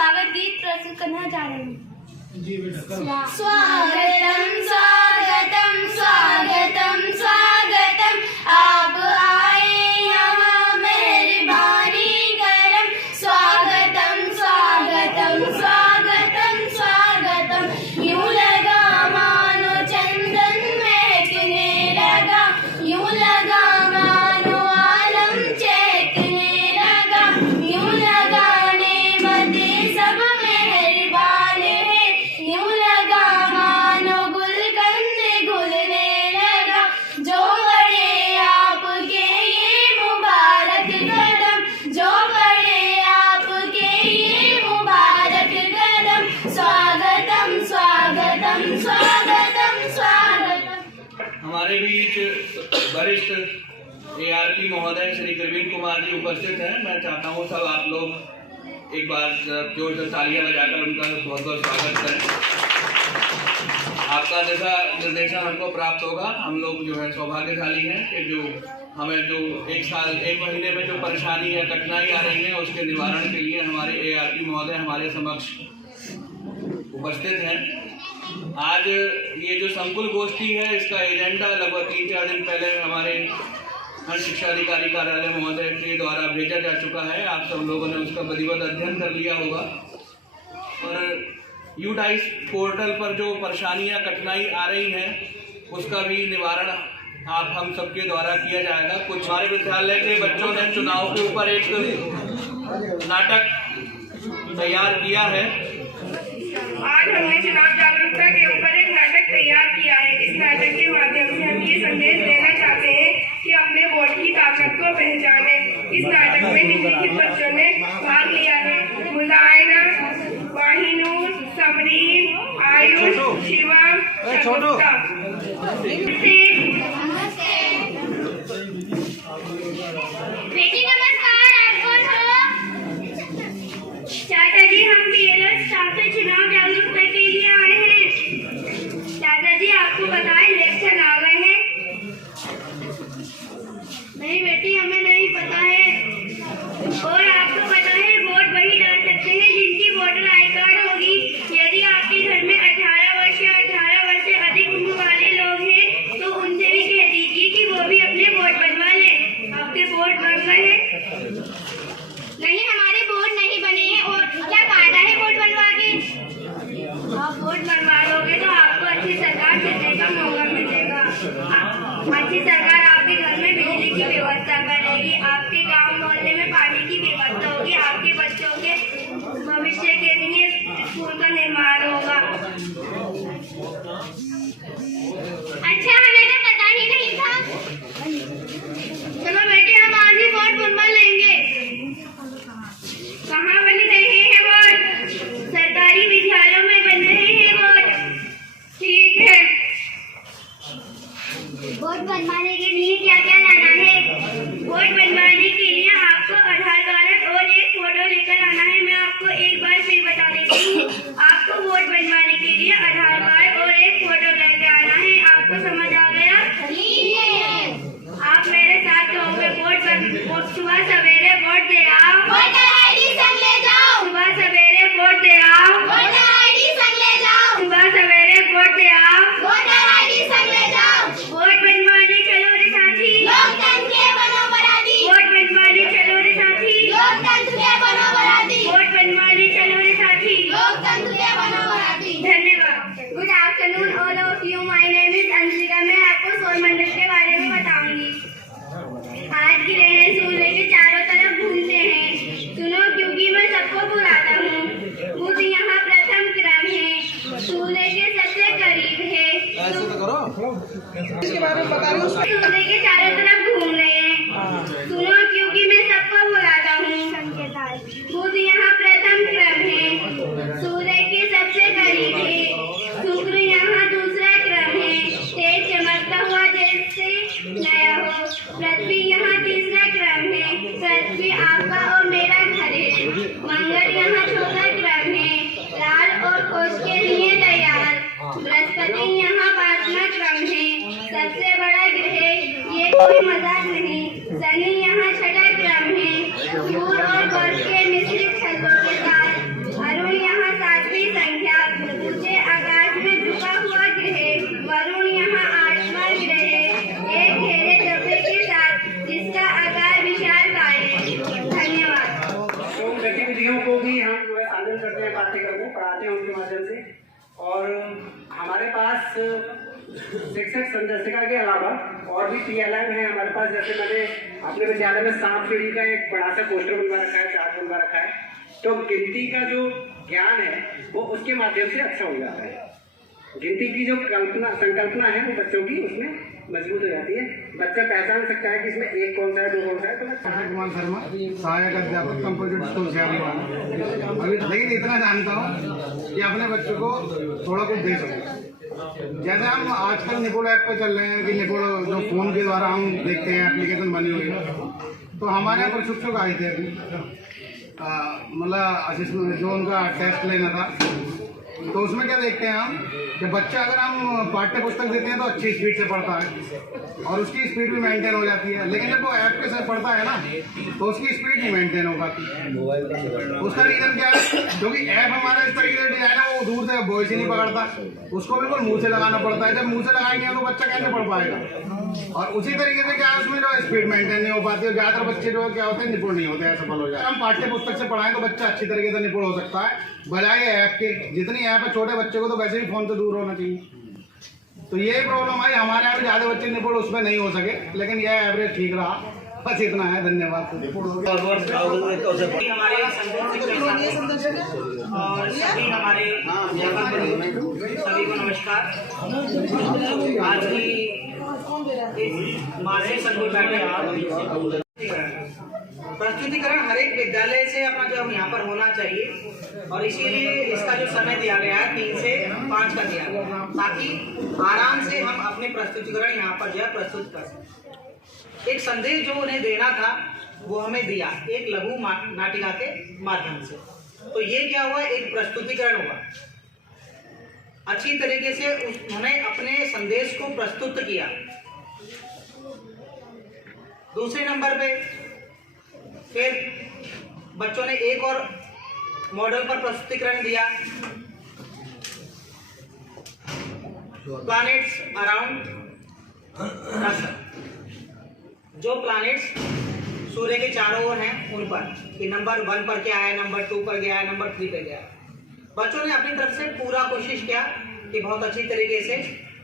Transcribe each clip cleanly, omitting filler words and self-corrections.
स्वागत गीत प्रस्तुत करना जा रहे हैं। स्वागतम स्वागतम स्वागतम स्वागतम, आप आए यहाँ मेहरबानी करम। स्वागतम स्वागतम स्वागतम स्वागतम, यूं लगा मानो चंदन महकने लगा, यूं लगा मानो आलम चहकने लगा, यूं लगाने मते सब मेहरबान है, यूं लगा मानो गुलकंद घुलने लगा। जो बढ़े आपके ये मुबारक कदम, जो बढ़े आपके ये मुबारक कदम। स्वागतम स्वागतम स्वागतम स्वागतम। हमारे बीच वरिष्ठ ARP महोदय श्री प्रवीण कुमार जी उपस्थित हैं। मैं चाहता हूँ सब आप लोग एक बार जोर से तालियां बजाकर उनका बहुत बहुत स्वागत करें। आपका जैसा निर्देशन हमको प्राप्त होगा, हम लोग जो है सौभाग्यशाली हैं कि जो हमें जो एक महीने में जो परेशानी या कठिनाई आ रही है उसके निवारण के लिए हमारे ARP महोदय हमारे समक्ष उपस्थित हैं। आज ये जो संकुल गोष्ठी है, इसका एजेंडा लगभग 3-4 दिन पहले हमारे खंड शिक्षा अधिकारी कार्यालय महोदय के द्वारा भेजा जा चुका है। आप सब लोगों ने उसका विधिवत अध्ययन कर लिया होगा और यूडाइस पोर्टल पर जो परेशानियां कठिनाई आ रही हैं उसका भी निवारण आप हम सबके द्वारा किया जाएगा। कुछ हमारे विद्यालय के बच्चों ने चुनाव के ऊपर एक नाटक तैयार किया है। आज हमने चुनाव जागरूकता के ऊपर एक नाटक तैयार किया है। इस नाटक के माध्यम से हम ये संदेश देना चाहते हैं कि अपने वोट की ताकत को पहचाने। इस नाटक में निम्नलिखित बच्चों ने भाग लिया है: मुजायना, वाहिनूर, सबरीन, आयुष, शिवम, शगुफ्ता। बेटी नमस्कार, आप कौन हो? चाचा जी, हम BLS स्टाफ से चुनाव जागरूकता के लिए आए हैं। चाचा जी, आपको पता है इलेक्शन आ गए हैं? नहीं बेटी, हमें नहीं पता है। और आपको पता है वोट वही डाल सकते हैं जिनकी वोटर आई कार्ड होगी। यदि आपके घर में 18 वर्ष या 18 वर्ष से अधिक उम्र वाले लोग हैं तो उनसे भी कह दीजिए कि वो भी अपने वोट बनवा लें। आपके वोट बन गए हैं? नहीं, हमारे वोट नहीं बने हैं। और क्या फायदा है वोट बनवा के? आप वोट बनवा लोगे तो आपको अच्छी सरकार चुनने का मौका मिलेगा। अच्छी सरकार आपके घर में बिजली की व्यवस्था करेगी, आपके गांव मोहल्ले में पानी की व्यवस्था होगी, आपके बच्चों के भविष्य के लिए स्कूल का निर्माण होगा। अच्छा, हमें तो पता ही नहीं था। चलो बेटे, हम आज ही वोट बनवा लेंगे। कहाँ बन रहे हैं वोट? सरकारी विद्यालयों में बन रहे हैं वोट। ठीक है। वोट बनवाने के लिए क्या क्या लाना है? वोट बनवाने के लिए आपको आधार कार्ड और एक फोटो लेकर आना है। मैं आपको एक बार फिर बता देती हूँ, आपको वोट बनवाने के लिए आधार कार्ड और एक फोटो लेकर आना है। आपको समझ आ गया? आप मेरे साथ कहोगे वोट सुबह सवेरे वोट दे आओ। वोटर आईडी संग ले जाओ। सुबह सवेरे वोट दे आओ। वोटर आईडी संग ले जाओ। सुबह सवेरे वोट दे आओ। वोटर आईडी संग ले जाओ। वोट बनवाने चलो रे साथी। लोकतंत्र के बनो बराती। वोट बनवाने चलो रे साथी। लोकतंत्र के बनो बराती। वोट बनवाने चलो रे साथी। लोकतंत्र के बनो बराती। धन्यवाद। Good afternoon all of you. My name is Anshika. मैं आपको सौर मंडल के बारे में बताऊंगी। आज गिरे हैं सूर्य के चारों तरफ घूमते हैं। सुनो, क्योंकि मैं सबको बुलाता हूँ। बुध यहाँ प्रथम क्रम है, सूर्य के सबसे करीब है। ऐसे तो करो, इसके बारे में बता रही हूँ। सूर्य के चारों तरफ घूम रहे हैं। सुनो, क्योंकि मैं सबको बुलाता हूँ। बुध यहाँ प्रथम क्रम है, सूर्य के सबसे करीब है। शुक्र यहाँ दूसरा क्रम है, तेज चमकता हुआ जैसे नया हो। पृथ्वी यहाँ तीसरा क्रम है, पृथ्वी आपका और मेरा घर है। मंगल यहाँ चौथा क्रम है, लाल और खोज के लिए तैयार। बृहस्पति यहाँ 5वां क्रम है, सबसे बड़ा ग्रह, ये कोई मजाक नहीं। शनि यहाँ 6वां क्रम है, धूल और बर्फ के मिश्रित छल्लों के साथ। करते हैं पाठ्यक्रम में, पढ़ाते हैं उनके माध्यम से। और हमारे पास शिक्षक संदर्शिका के अलावा और भी PLM है हमारे पास। जैसे मैंने अपने विद्यालय में सांप सीढ़ी का एक बड़ा सा पोस्टर बनवा रखा है, चार्ट बनवा रखा है, तो गिनती का जो ज्ञान है वो उसके माध्यम से अच्छा हो जाता है। गिनती की जो संकल्पना है वो बच्चों की उसमें मजबूत हो जाती है। बच्चा पहचान सकता है कि इसमें एक कौन सा है, दो कौन सा है। तो कुमार शर्मा, सहायक अध्यापक कंपोजिट स्कूल से अभी, लेकिन इतना जानता हूँ कि अपने बच्चों को थोड़ा कुछ दे सकते। जैसे हम आजकल निपुण ऐप पे चल रहे हैं कि निपुण जो फोन के द्वारा हम देखते हैं, एप्लीकेशन बनी हुई है, तो हमारे यहाँ प्रशिक्षक आए थे अभी, मतलब असिस्टेंट जो उनका टेस्ट लेना था, तो उसमें क्या देखते हैं हम कि बच्चा अगर हम पाठ्य पुस्तक देते हैं तो अच्छी स्पीड से पढ़ता है और उसकी स्पीड भी मेंटेन हो जाती है। लेकिन जब वो ऐप के साथ पढ़ता है ना तो उसकी स्पीड नहीं मेंटेन हो पाती। उसका रीजन क्या है? क्योंकि ऐप हमारा इस तरीके से डिजाइन है, वो दूर से वॉइस ही नहीं पकड़ता, उसको बिल्कुल मुँह से लगाना पड़ता है। जब मुँह से लगाएंगे तो बच्चा कैसे पढ़ पाएगा? और उसी तरीके से क्या है, उसमें जो स्पीड मेंटेन नहीं हो पाती है। ज़्यादातर बच्चे जो क्या होते हैं निपुण नहीं होते हैं, सफल हो जाए। हम पाठ्य पुस्तक से पढ़ाएं तो बच्चा अच्छी तरीके से निपुण हो सकता है, बजाय ऐप के। जितनी ऐप है, छोटे बच्चे को तो वैसे ही फोन से दूर होना चाहिए। तो ये प्रॉब्लम आई हमारे यहाँ ज़्यादा बच्चे निपुण उसमें नहीं हो सके, लेकिन यह एवरेज ठीक रहा। बस इतना है, धन्यवाद। हमारे और सभी हमारे सभी को नमस्कार। आज की मासिक संकुल बैठक प्रस्तुतिकरण हर एक विद्यालय से अपना जो यहाँ पर होना चाहिए, और इसीलिए इसका जो समय दिया गया है 3 से 5 का दिया गया, ताकि आराम से हम अपने प्रस्तुतिकरण यहाँ पर जो है प्रस्तुत कर सकें। एक संदेश जो उन्हें देना था वो हमें दिया एक लघु नाटिका के माध्यम से। तो ये क्या हुआ, एक प्रस्तुतिकरण हुआ, अच्छी तरीके से उन्होंने अपने संदेश को प्रस्तुत किया। दूसरे नंबर पे फिर बच्चों ने एक और मॉडल पर प्रस्तुतिकरण दिया, प्लैनेट्स अराउंड सन। जो प्लैनेट्स सूर्य के चारों ओर हैं उन पर, कि नंबर 1 पर क्या है, नंबर 2 पर गया है, नंबर 3 पर गया है। बच्चों ने अपनी तरफ से पूरा कोशिश किया कि बहुत अच्छी तरीके से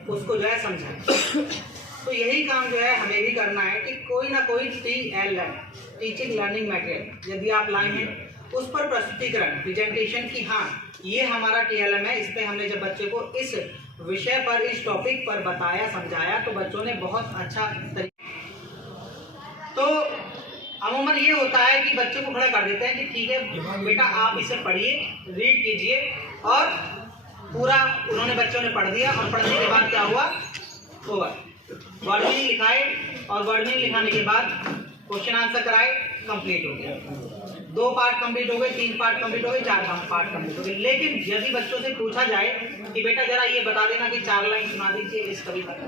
उसको जो है समझाएं। तो यही काम जो है हमें भी करना है कि कोई ना कोई TLM, टीचिंग लर्निंग मटेरियल, यदि आप लाए हैं उस पर प्रस्तुतिकरण, प्रेजेंटेशन की, हाँ ये हमारा TLM है। इस पर हमने जब बच्चे को इस विषय पर, इस टॉपिक पर बताया, समझाया, तो बच्चों ने बहुत अच्छा तरीके। तो अमूमन ये होता है कि बच्चों को खड़ा कर देते हैं कि ठीक है बेटा आप इसे पढ़िए, रीड कीजिए, और पूरा उन्होंने बच्चों ने पढ़ दिया। और पढ़ने के बाद क्या हुआ, ओवर, वर्ड मीनिंग लिखाए, और वर्ड मीनिंग लिखाने के बाद क्वेश्चन आंसर कराए, कंप्लीट हो गया। 2 पार्ट कंप्लीट हो गए, 3 पार्ट कंप्लीट हो गए, 4 पार्ट कंप्लीट हो गए। लेकिन यदि बच्चों से पूछा जाए कि बेटा जरा ये बता देना कि 4 लाइन सुना दीजिए इस कविता का,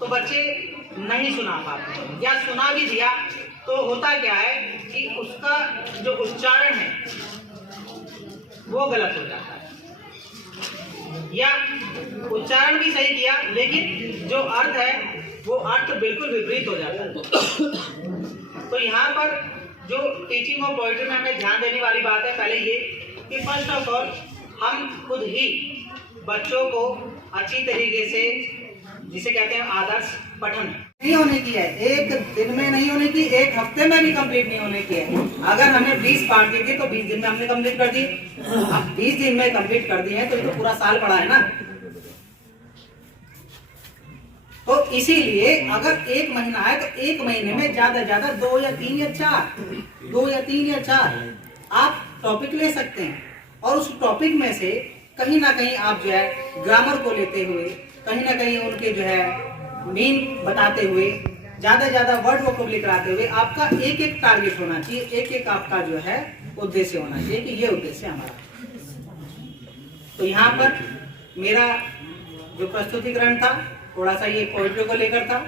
तो बच्चे नहीं सुना पाते, या सुना भी दिया तो होता क्या है कि उसका जो उच्चारण है वो गलत हो जाता है, या उच्चारण भी सही किया लेकिन जो अर्थ है वो अर्थ बिल्कुल विपरीत हो जाता है। तो यहाँ पर जो टीचिंग ऑफ पोएट्री में हमें ध्यान देने वाली बात है, पहले ये कि फर्स्ट ऑफ ऑल हम खुद ही बच्चों को अच्छी तरीके से, जिसे कहते हैं आदर्श पठन, नहीं होने की है। एक दिन में नहीं होने की, एक हफ्ते में भी कंप्लीट नहीं होने की है। अगर हमें 20 पार्ट दिए तो 20 दिन में हमने कंप्लीट कर दी। अब 20 दिन में कंप्लीट कर दिए हैं तो ये तो पूरा साल पड़ा है ना। तो इसीलिए अगर 1 महीना है तो 1 महीने में ज्यादा ज्यादा 2 या 3 या 4 आप टॉपिक ले सकते हैं, और उस टॉपिक में से कहीं ना कहीं आप जो है ग्रामर को लेते हुए, कहीं ना कहीं उनके जो है मीन बताते हुए, ज्यादा वर्ड वोकैबुलरी कराते हुए आपका एक टारगेट होना चाहिए, एक आपका जो है उद्देश्य होना चाहिए कि ये उद्देश्य हमारा। तो यहाँ पर मेरा जो प्रस्तुतिकरण था थोड़ा सा ये पोएट्री को लेकर था,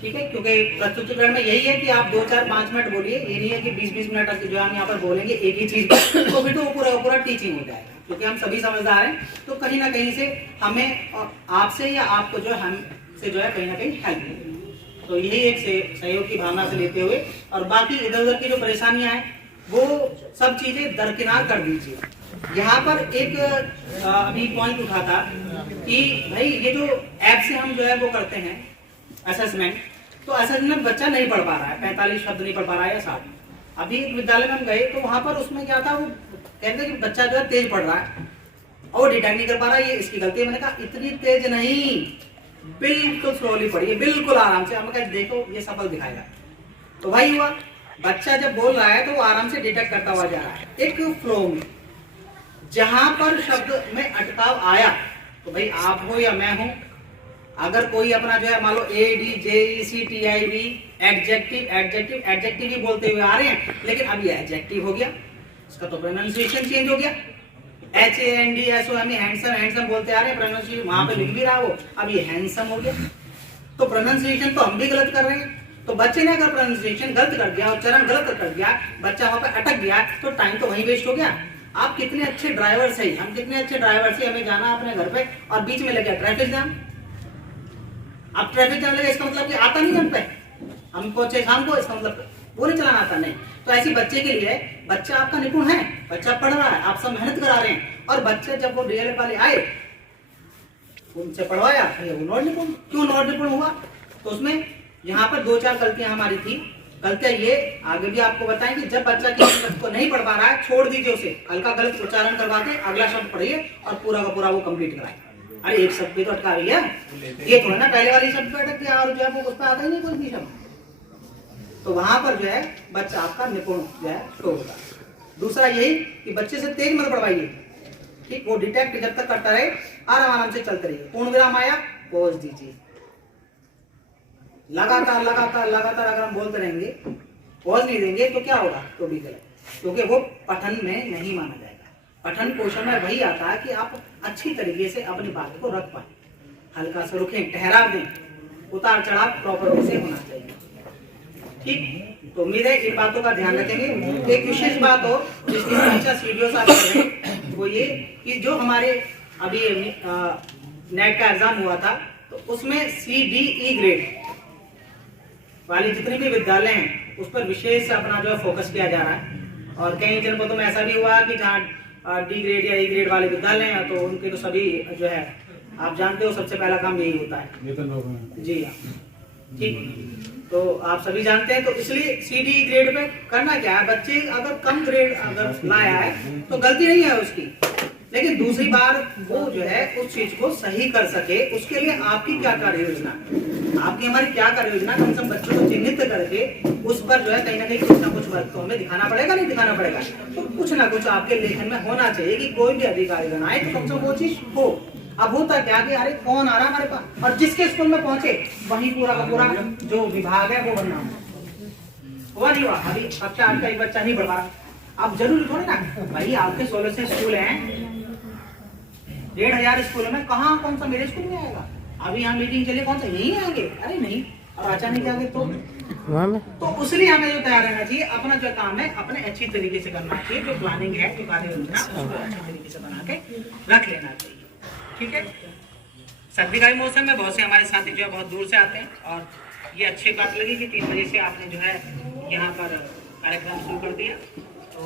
ठीक है, क्योंकि प्रस्तुतिकरण में यही है कि आप 2, 4, 5 मिनट बोलिए, ये नहीं है कि 20-20 मिनट जो हम यहाँ पर बोलेंगे एक ही चीज, तो फिर तो वो पूरा टीचिंग हो जाएगा। क्योंकि हम सभी समझदार हैं, तो कहीं ना कहीं से हमें आपसे या आपको जो हम से जो है कहीं ना कहीं हेल्प मिले। तो यही एक सहयोग की भावना से लेते हुए, और बाकी इधर उधर की जो परेशानियां हैं वो सब चीजें दरकिनार कर दीजिए। यहाँ पर एक अभी पॉइंट उठा था कि भाई ये जो ऐप से हम जो है वो करते हैं असेसमेंट, तो असेसमेंट बच्चा नहीं पढ़ पा रहा है, 45 शब्द नहीं पढ़ पा रहा है या 60। अभी एक विद्यालय में हम गए तो वहां पर उसमें क्या था, वो कहते कि बच्चा जो है तेज पढ़ रहा है और डिटेक्ट नहीं कर पा रहा है, ये इसकी गलती है। मैंने कहा इतनी तेज नहीं, बिल्कुल स्लोली पढ़िए, बिल्कुल आराम से। हमने कहा देखो ये सफल दिखाएगा। तो भाई हुआ, बच्चा जब बोल रहा है तो वो आराम से डिटेक्ट करता हुआ जा रहा है एक फ्लो में। जहां पर शब्द में अटकाव आया तो भाई आप हो या मैं हूं, अगर कोई अपना जो है मान लो ADJECTIV एडजेक्टिव ही बोलते हुए आ रहे हैं, लेकिन अब ये एडजेक्टिव हो गया, इसका तो प्रोनाउंसिएशन चेंज हो गया। HANDSOME हैंडसम बोलते आ रहे हैं, प्रोनाउंसिएशन वहां पे लिख भी रहा वो, अब ये हैंडसम हो गया। तो प्रोनाउंसिएशन तो हम भी गलत कर रहे हैं। तो बच्चे ने अगर प्रोनाउंसिएशन गलत कर दिया, उच्चारण गलत कर दिया, बच्चा वहां पे अटक गया, तो टाइम तो वहीं वेस्ट हो गया। आप कितने अच्छे ड्राइवर से, हम कितने अच्छे ड्राइवर से, हमें जाना अपने घर पे और बीच में लग गया ट्रैफिक जाम। अब ट्रैफिक जाम लगे इसका मतलब कि आता नहीं हम पे, हम पहुंचे शाम को, इसका मतलब वो नहीं चलाना आता नहीं। तो ऐसी बच्चे के लिए, बच्चा आपका निपुण है, बच्चा पढ़ रहा है, आप सब मेहनत करा रहे हैं, और बच्चे जब वो डीएलएड वाले आए उनसे पढ़वाया, वो नॉट निपुण। क्यों नॉट निपुण हुआ? तो उसमें यहाँ पर 2-4 गलतियां हमारी थी। गलतियां ये आगे भी आपको बताएं कि जब बच्चा किसी शब्द को नहीं पढ़ पा रहा है, छोड़ दीजिए उसे, हल्का गलत उच्चारण करवा के अगला शब्द पढ़िए और पूरा का पूरा वो कंप्लीट कराए। अरे एक शब्द पे तो अटका रही है, ये थोड़ा ना पहले वाली शब्द पे अटक गया और जो है वो उस पर आता ही नहीं कोई भी शब्द। तो वहां पर जो है बच्चा आपका निपुण जो है शो होगा। दूसरा यही कि बच्चे से तेज मत पढ़वाइए, ठीक, वो डिटेक्ट जब तक करता रहे, आराम से चलते रहिए। पूर्ण विराम आया, पॉज दीजिए। लगातार अगर हम बोलते रहेंगे, पॉज नहीं देंगे तो क्या होगा, तो भी गलत, क्योंकि वो पठन में नहीं माना जाएगा। पठन पोषण में वही आता है कि आप अच्छी तरीके से अपनी बात को रख पाए, हल्का सा रुकें, ठहराव दें, उतार चढ़ाव प्रॉपर से होना चाहिए, ठीक। तो उम्मीद है इन बातों का ध्यान रखेंगे। एक विशेष बात हो जिसकी हमेशा वीडियो साथ कर रहे हैं, वो ये कि जो हमारे अभी नेट का एग्जाम हुआ था, तो उसमें CDE ग्रेड वाले जितने भी विद्यालय हैं उस पर विशेष अपना जो है फोकस किया जा रहा है। और कई जनपदों में ऐसा भी हुआ कि जहाँ D ग्रेड या E ग्रेड वाले विद्यालय हैं, तो उनके तो सभी जो है आप जानते हो सबसे पहला काम यही होता है। जी हाँ, ठीक, तो आप सभी जानते हैं। तो इसलिए CDE ग्रेड पे करना क्या है, बच्चे अगर कम ग्रेड अगर लाया है तो गलती नहीं है उसकी, लेकिन दूसरी बार वो जो है उस चीज को सही कर सके, उसके लिए आपकी क्या कार्य योजना, आपकी हमारी क्या कार्य योजना, कम से कम बच्चों को चिन्हित करके उस पर जो है कहीं ना कहीं कुछ ना कुछ वर्क तो हमें दिखाना पड़ेगा, नहीं दिखाना पड़ेगा, तो कुछ ना कुछ आपके लेखन में होना चाहिए कि कोई भी अधिकारी बनाए तो कम से कम वो चीज हो। अब होता क्या कि अरे कौन आ रहा है हमारे पास, और जिसके स्कूल में पहुंचे वही पूरा का पूरा जो विभाग है वो बनना हुआ नहीं हुआ। अभी कक्षा 8 का एक बच्चा नहीं पढ़ पा रहा, अब जरूरी थोड़ी ना भाई, आपके 1600 स्कूल हैं, 1500 स्कूल में कहाँ कौन सा मेरे स्कूल में आएगा, अभी यहाँ मीटिंग चले कौन सा यही आएंगे, अरे नहीं, और अचानक आगे तो उसलिए हमें जो तैयार रहना चाहिए, अपना जो काम है अपने अच्छी तरीके से करना चाहिए, जो प्लानिंग है, जो कार्य योजना उसको अच्छी तरीके से बना के रख लेना चाहिए, ठीक है। सर्दी का मौसम में बहुत से हमारे साथी जो है बहुत दूर से आते हैं, और ये अच्छी बात लगी कि 3 बजे से आपने जो है यहाँ पर कार्यक्रम शुरू कर दिया, तो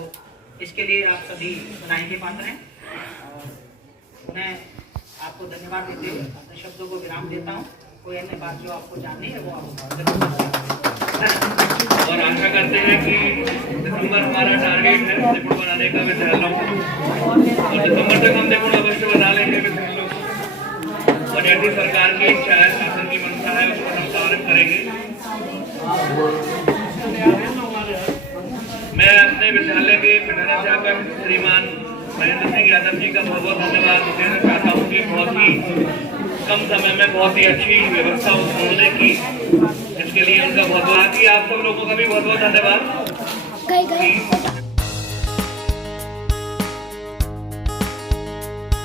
इसके लिए आप सभी बधाई के पात्र हैं। और मैं आपको धन्यवाद देते हुए अपने शब्दों को विराम देता हूँ। कोई अन्य बात जो आपको जाननी है वो आप और आशा करते हैं कि दिसंबर हमारा टारगेट है निपुण बनाने का विद्यालयों को, और दिसंबर तक हम निपुण अवश्य बना लेंगे विद्यालयों को, और जैसी सरकार की इच्छा है, शासन की मंशा है, उसको हम पालन करेंगे। मैं अपने विद्यालय के प्रधानाध्यापक श्रीमान महेंद्र सिंह यादव जी का बहुत बहुत धन्यवाद देना चाहता हूँ कि बहुत ही कम समय में बहुत ही अच्छी व्यवस्था उन्होंने की, इसके लिए उनका बहुत बहुत, आप सब लोगों का भी बहुत बहुत धन्यवाद।